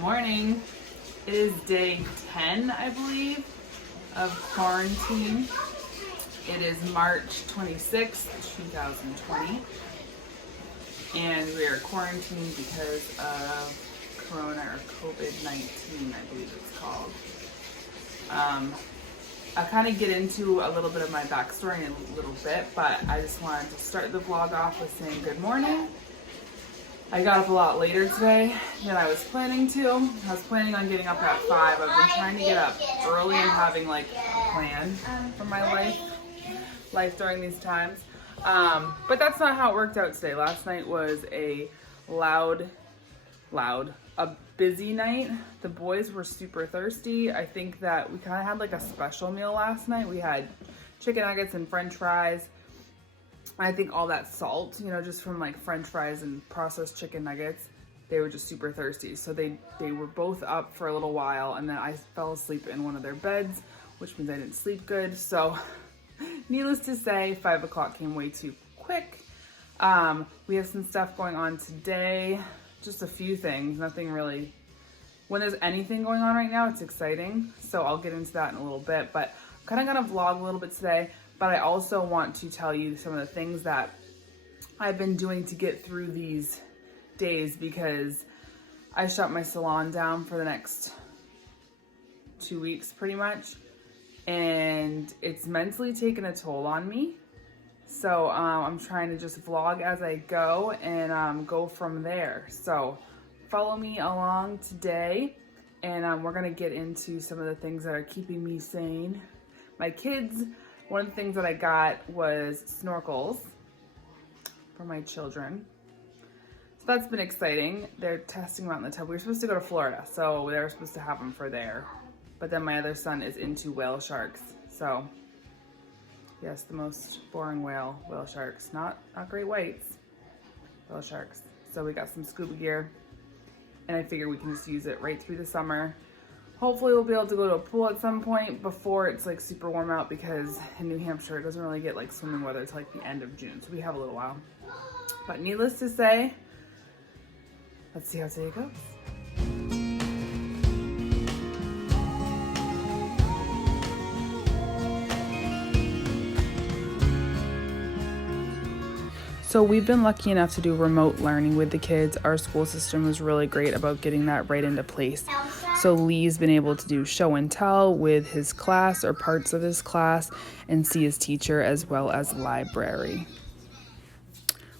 morning. It is day 10, I believe, of quarantine. It is March 26th, 2020. And we are quarantined because of Corona or COVID-19, I believe it's called. I'll kind of get into a little bit of my backstory in a little bit, but I just wanted to start the vlog off with saying good morning. I got up a lot later today than I was planning to. I was planning on getting up at 5. I've been trying to get up early and having like a plan for my life during these times. But that's not how it worked out today. Last night was a a busy night. The boys were super thirsty. I think that we kind of had like a special meal last night. We had chicken nuggets and french fries. I think all that salt, just from like french fries and processed chicken nuggets, they were just super thirsty. So they were both up for a little while, and then I fell asleep in one of their beds, which means I didn't sleep good. So needless to say, 5 o'clock came way too quick. We have some stuff going on today, just a few things, nothing really. When there's anything going on right now, it's exciting. So I'll get into that in a little bit, but I'm kind of gonna vlog a little bit today. But I also want to tell you some of the things that I've been doing to get through these days, because I shut my salon down for the next 2 weeks pretty much. And it's mentally taken a toll on me. So I'm trying to just vlog as I go and go from there. So follow me along today, and we're gonna get into some of the things that are keeping me sane. My kids, one of the things that I got was snorkels for my children. So that's been exciting. They're testing them out in the tub. We were supposed to go to Florida, so they were supposed to have them for there. But then my other son is into whale sharks. So yes, the most boring whale sharks. Not great whites, whale sharks. So we got some scuba gear, and I figured we can just use it right through the summer. Hopefully we'll be able to go to a pool at some point before it's like super warm out, because in New Hampshire it doesn't really get like swimming weather until like the end of June, so we have a little while. But needless to say, let's see how today goes. So we've been lucky enough to do remote learning with the kids. Our school system was really great about getting that right into place. So Lee's been able to do show and tell with his class or parts of his class, and see his teacher, as well as library.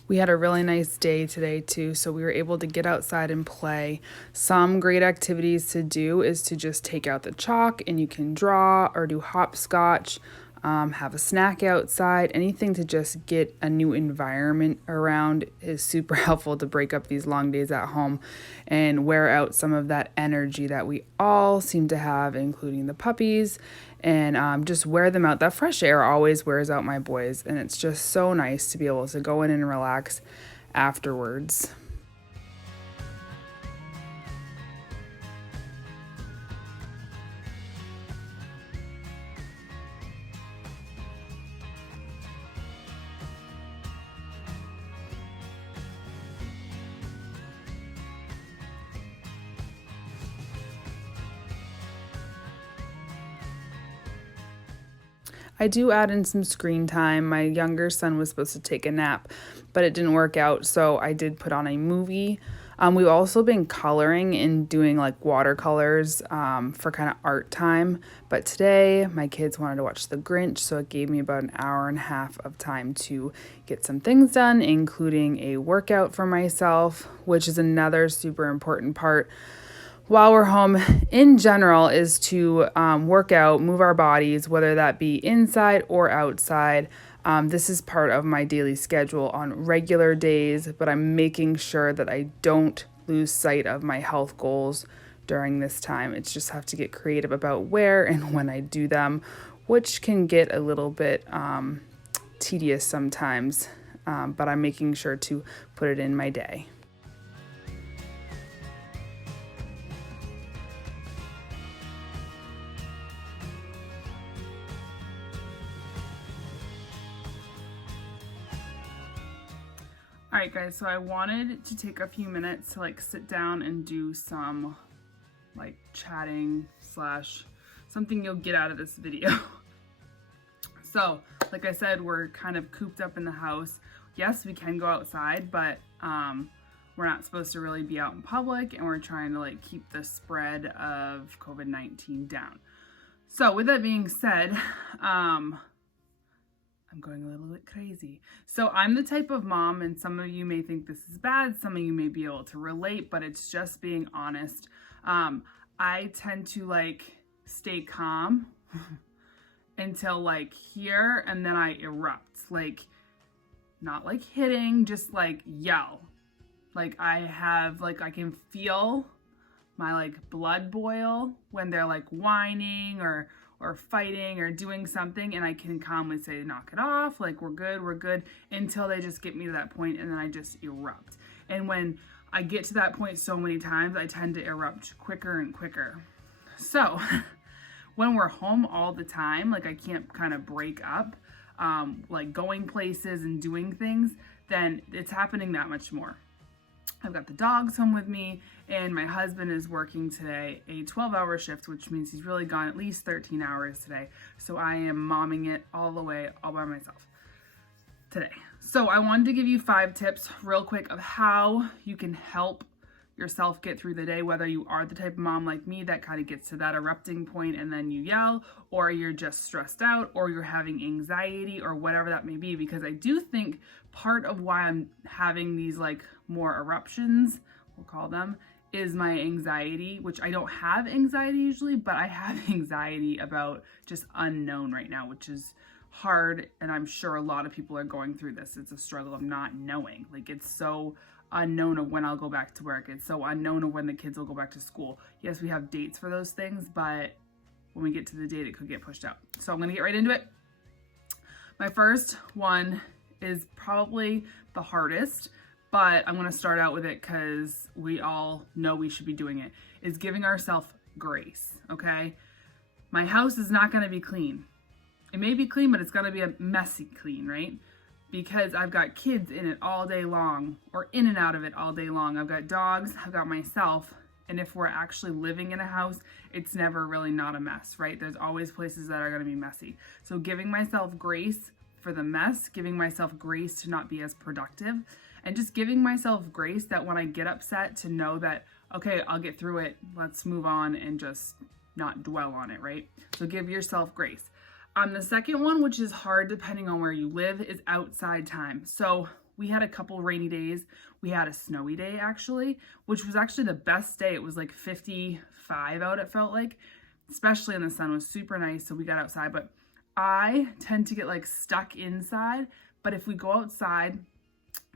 We had a really nice day today too, so we were able to get outside and play. Some great activities to do is to just take out the chalk and you can draw or do hopscotch. Have a snack outside. Anything to just get a new environment around is super helpful to break up these long days at home and wear out some of that energy that we all seem to have, including the puppies, and just wear them out. That fresh air always wears out my boys, and it's just so nice to be able to go in and relax afterwards. I do add in some screen time. My younger son was supposed to take a nap, but it didn't work out, so I did put on a movie. We've also been coloring and doing like watercolors for kind of art time. But today my kids wanted to watch The Grinch, so it gave me about an hour and a half of time to get some things done, including a workout for myself, which is another super important part while we're home in general, is to work out, move our bodies, whether that be inside or outside. This is part of my daily schedule on regular days, but I'm making sure that I don't lose sight of my health goals during this time. It's just have to get creative about where and when I do them, which can get a little bit tedious sometimes, but I'm making sure to put it in my day. Alright guys, so I wanted to take a few minutes to like sit down and do some like chatting slash something you'll get out of this video. So, like I said, we're kind of cooped up in the house. Yes, we can go outside, but we're not supposed to really be out in public, and we're trying to like keep the spread of COVID-19 down. So with that being said, I'm going a little bit crazy. So I'm the type of mom, and some of you may think this is bad, some of you may be able to relate, but it's just being honest. I tend to like stay calm until like here, and then I erupt. Like, not like hitting, just like yell. Like I can feel my like blood boil when they're like whining or fighting or doing something, and I can calmly say, knock it off, like we're good, until they just get me to that point, and then I just erupt. And when I get to that point so many times, I tend to erupt quicker and quicker. So when we're home all the time, like I can't kind of break up, like going places and doing things, then it's happening that much more. I've got the dogs home with me, and my husband is working today a 12-hour shift, which means he's really gone at least 13 hours today. So I am momming it all the way, all by myself today. So I wanted to give you 5 tips real quick of how you can help yourself get through the day, whether you are the type of mom like me that kind of gets to that erupting point and then you yell, or you're just stressed out, or you're having anxiety, or whatever that may be. Because I do think part of why I'm having these like more eruptions, we'll call them, is my anxiety, which I don't have anxiety usually, but I have anxiety about just unknown right now, which is hard. And I'm sure a lot of people are going through this. It's a struggle of not knowing. Like, it's so unknown of when I'll go back to work. It's so unknown of when the kids will go back to school. Yes, we have dates for those things, but when we get to the date, it could get pushed out. So I'm gonna get right into it. My first one is probably the hardest, but I'm gonna start out with it because we all know we should be doing it, is giving ourselves grace, okay? My house is not gonna be clean. It may be clean, but it's gonna be a messy clean, right? Because I've got kids in it all day long, or in and out of it all day long. I've got dogs, I've got myself, and if we're actually living in a house, it's never really not a mess, right? There's always places that are gonna be messy. So giving myself grace for the mess, giving myself grace to not be as productive, and just giving myself grace that when I get upset, to know that, okay, I'll get through it, let's move on and just not dwell on it, right? So give yourself grace. The second one, which is hard depending on where you live, is outside time. So we had a couple rainy days. We had a snowy day actually, which was actually the best day. It was like 55 out, it felt like, especially in the sun. It was super nice, so we got outside. But I tend to get like stuck inside, but if we go outside,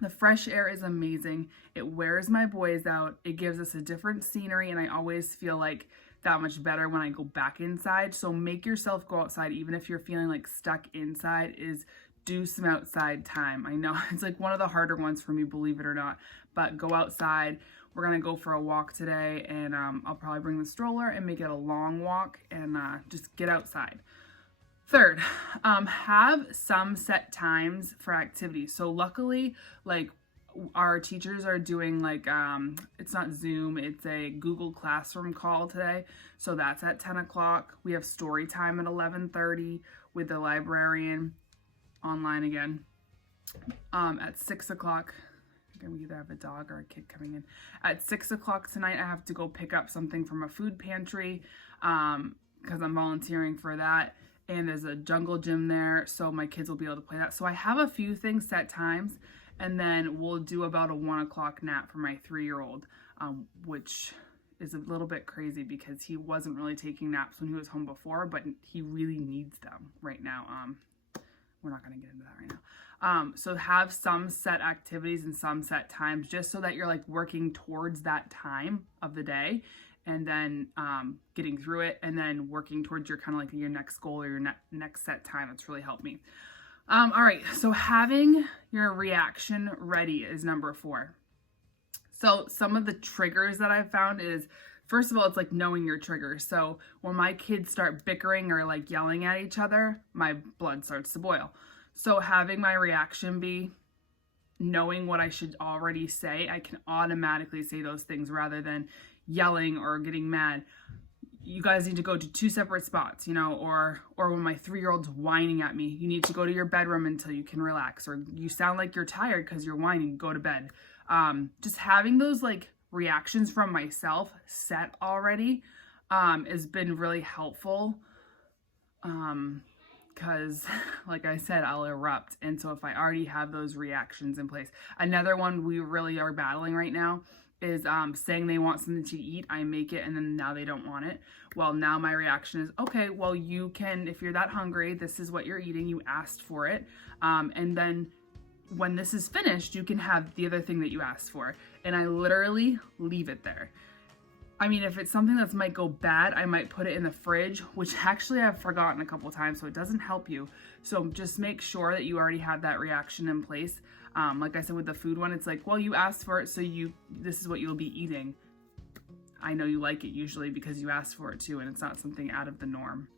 the fresh air is amazing. It wears my boys out. It gives us a different scenery, and I always feel like that much better when I go back inside. So make yourself go outside, even if you're feeling like stuck inside, is do some outside time. I know it's like one of the harder ones for me, believe it or not, but go outside. We're gonna go for a walk today, and I'll probably bring the stroller and make it a long walk, and just get outside. Third, have some set times for activities. So luckily, like, our teachers are doing like, it's not Zoom, it's a Google Classroom call today. So that's at 10 o'clock. We have story time at 11:30 with the librarian online again. At 6 o'clock, we either have a dog or a kid coming in. At 6 o'clock tonight, I have to go pick up something from a food pantry because I'm volunteering for that. And there's a jungle gym there, so my kids will be able to play that. So I have a few things set times, and then we'll do about a 1 o'clock nap for my 3-year-old, which is a little bit crazy because he wasn't really taking naps when he was home before, but he really needs them right now. We're not going to get into that right now. So have some set activities and some set times, just so that you're like working towards that time of the day, and then getting through it, and then working towards your kind of like your next goal or your next set time. That's really helped me. All right, so having your reaction ready is number 4. So some of the triggers that I've found is, first of all, it's like knowing your triggers. So when my kids start bickering or like yelling at each other, my blood starts to boil. So having my reaction be knowing what I should already say, I can automatically say those things rather than yelling or getting mad, you guys need to go to 2 separate spots, you know, or when my 3-year-old's whining at me, you need to go to your bedroom until you can relax, or you sound like you're tired because you're whining, go to bed. Just having those like reactions from myself set already has been really helpful. Because like I said, I'll erupt. And so if I already have those reactions in place. Another one we really are battling right now is saying they want something to eat, I make it, and then now they don't want it. Well, now my reaction is, okay, well, you can, if you're that hungry, this is what you're eating, you asked for it. And then when this is finished, you can have the other thing that you asked for. And I literally leave it there. I mean, if it's something that might go bad, I might put it in the fridge, which actually I've forgotten a couple times, so it doesn't help you. So just make sure that you already have that reaction in place. Like I said with the food one, it's like, well, you asked for it, so this is what you'll be eating. I know you like it usually because you asked for it too, and it's not something out of the norm.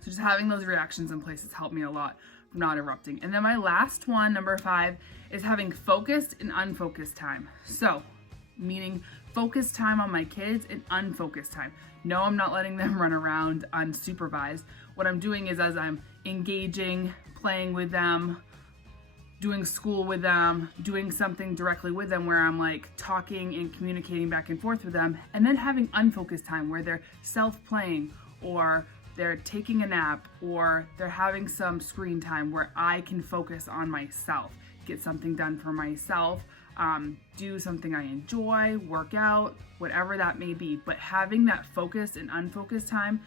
So just having those reactions in place has helped me a lot from not erupting. And then my last one, number 5, is having focused and unfocused time. So, meaning focused time on my kids and unfocused time. No, I'm not letting them run around unsupervised. What I'm doing is as I'm engaging, playing with them, doing school with them, doing something directly with them where I'm like talking and communicating back and forth with them, and then having unfocused time where they're self-playing or they're taking a nap or they're having some screen time where I can focus on myself, get something done for myself, do something I enjoy, work out, whatever that may be. But having that focused and unfocused time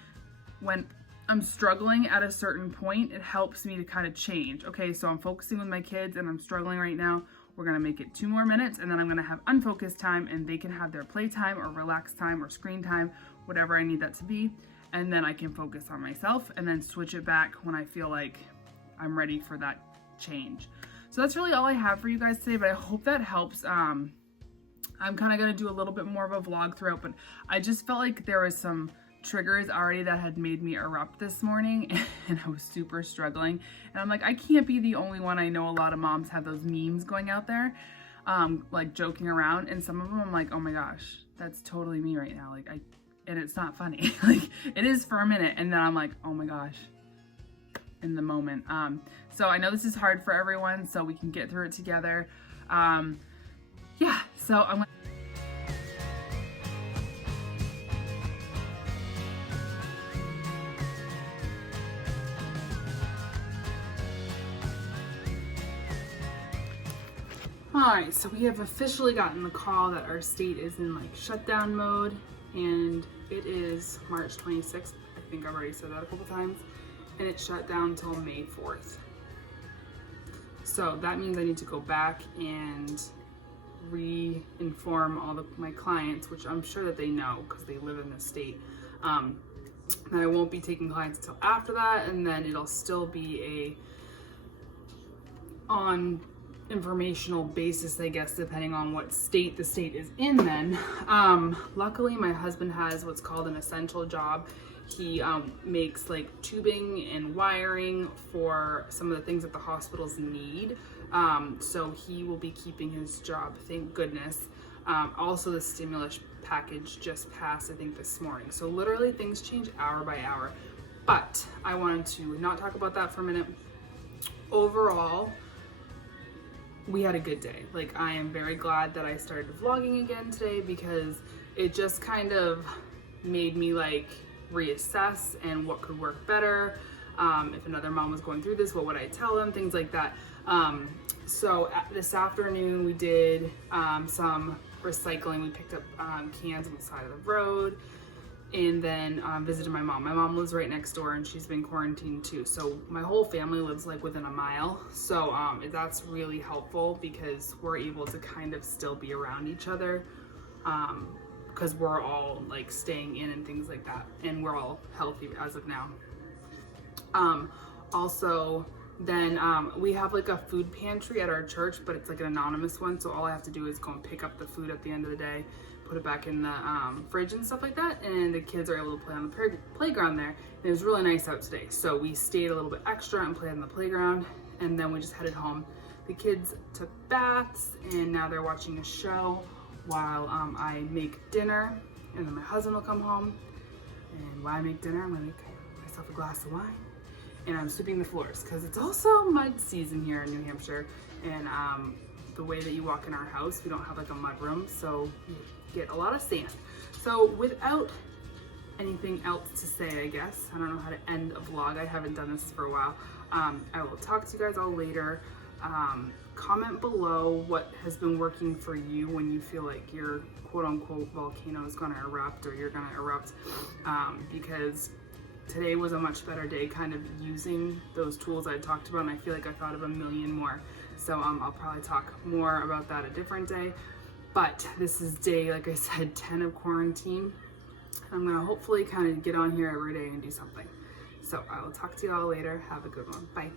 when I'm struggling at a certain point, it helps me to kind of change. Okay, so I'm focusing with my kids and I'm struggling right now. We're gonna make it 2 more minutes and then I'm gonna have unfocused time and they can have their playtime or relaxed time or screen time, whatever I need that to be. And then I can focus on myself and then switch it back when I feel like I'm ready for that change. So that's really all I have for you guys today, but I hope that helps. I'm kind of going to do a little bit more of a vlog throughout, but I just felt like there was some triggers already that had made me erupt this morning and I was super struggling. And I'm like, I can't be the only one. I know a lot of moms have those memes going out there, like joking around, and some of them I'm like, oh my gosh, that's totally me right now. Like and it's not funny. Like it is for a minute. And then I'm like, oh my gosh, in the moment. So I know this is hard for everyone, so we can get through it together. Yeah, so I'm Alright, so we have officially gotten the call that our state is in like shutdown mode, and it is March 26th. I think I've already said that a couple times. And it's shut down until May 4th. So that means I need to go back and re-inform all my clients, which I'm sure that they know because they live in the state, that I won't be taking clients until after that, and then it'll still be on informational basis, I guess, depending on what state the state is in then. Luckily, my husband has what's called an essential job. He makes like tubing and wiring for some of the things that the hospitals need. So he will be keeping his job, thank goodness. Also, the stimulus package just passed, I think, this morning. So literally things change hour by hour. But I wanted to not talk about that for a minute. Overall, we had a good day. Like, I am very glad that I started vlogging again today because it just kind of made me like reassess and what could work better. If another mom was going through this, what would I tell them? Things like that. So this afternoon we did some recycling. We picked up cans on the side of the road, and then visited my mom. My mom lives right next door and she's been quarantined too. So my whole family lives like within a mile. So that's really helpful because we're able to kind of still be around each other. Because we're all like staying in and things like that, and we're all healthy as of now. Also, then we have like a food pantry at our church, but it's like an anonymous one, so all I have to do is go and pick up the food at the end of the day, put it back in the fridge and stuff like that, and the kids are able to play on the playground there. And it was really nice out today, so we stayed a little bit extra and played on the playground, and then we just headed home. The kids took baths and now they're watching a show while I make dinner. and then my husband will come home. And while I make dinner, I'm gonna make myself a glass of wine, and I'm sweeping the floors because it's also mud season here in New Hampshire. And the way that you walk in our house, we don't have like a mud room, so you get a lot of sand. So without anything else to say, I guess, I don't know how to end a vlog. I haven't done this for a while. I will talk to you guys all later. Comment below what has been working for you when you feel like your quote-unquote volcano is going to erupt or you're going to erupt, because today was a much better day kind of using those tools I talked about, and I feel like I thought of a million more. So I'll probably talk more about that a different day. But this is day, like I said, 10 of quarantine. I'm going to hopefully kind of get on here every day and do something. So I will talk to you all later. Have a good one. Bye.